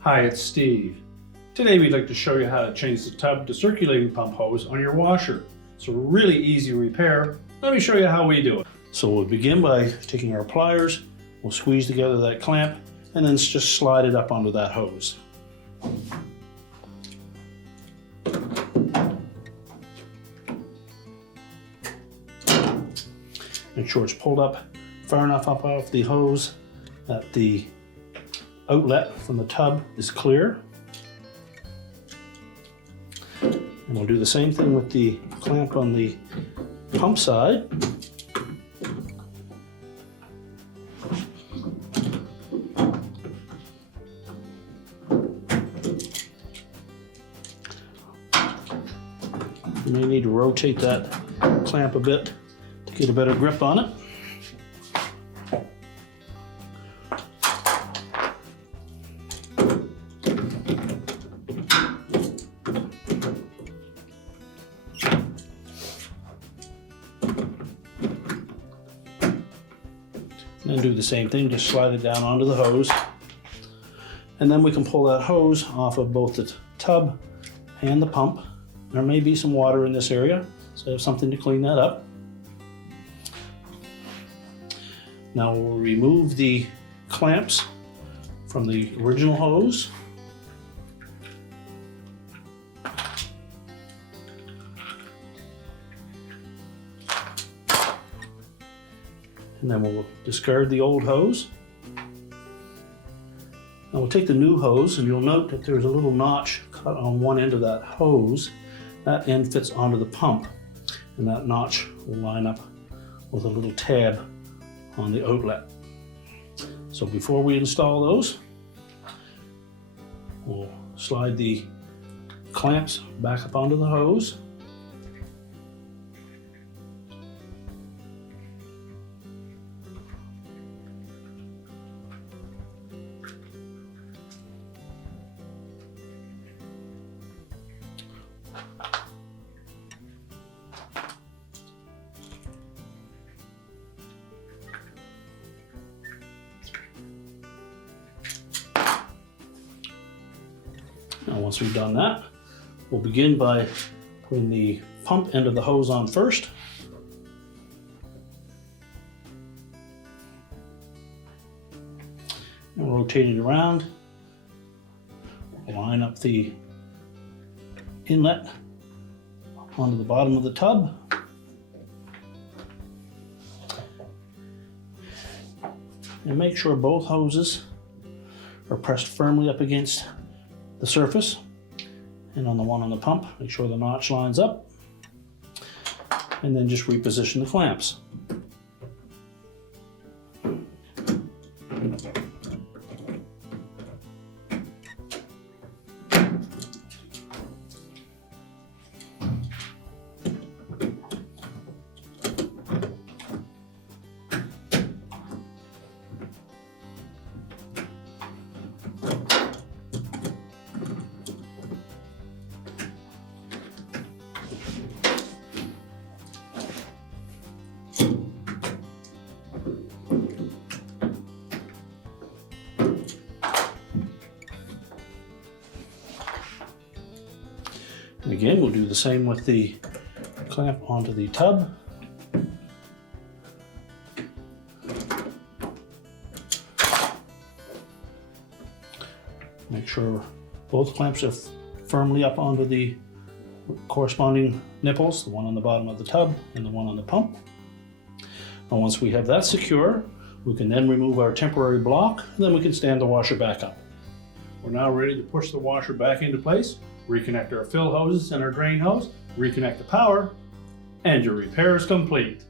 Hi, it's Steve. Today we'd like to show you how to change the tub to circulating pump hose on your washer. It's a really easy repair. Let me show you how we do it. So we'll begin by taking our pliers, we'll squeeze together that clamp, and then just slide it up onto that hose. Make sure it's pulled up far enough up off the hose that the outlet from the tub is clear. And we'll do the same thing with the clamp on the pump side. You may need to rotate that clamp a bit to get a better grip on it. And do the same thing, just slide it down onto the hose. And then we can pull that hose off of both the tub and the pump. There may be some water in this area, so I have something to clean that up. Now we'll remove the clamps from the original hose. And then we'll discard the old hose. Now we'll take the new hose, and you'll note that there's a little notch cut on one end of that hose. That end fits onto the pump, and that notch will line up with a little tab on the outlet. So before we install those, we'll slide the clamps back up onto the hose. Now once we've done that, we'll begin by putting the pump end of the hose on first. And rotate it around, line up the inlet onto the bottom of the tub. And make sure both hoses are pressed firmly up against the surface, and on the one on the pump, make sure the notch lines up, and then just reposition the clamps. And again, we'll do the same with the clamp onto the tub. Make sure both clamps are firmly up onto the corresponding nipples, the one on the bottom of the tub and the one on the pump. And once we have that secure, we can then remove our temporary block, and then we can stand the washer back up. We're now ready to push the washer back into place, reconnect our fill hoses and our drain hose, reconnect the power, and your repair is complete.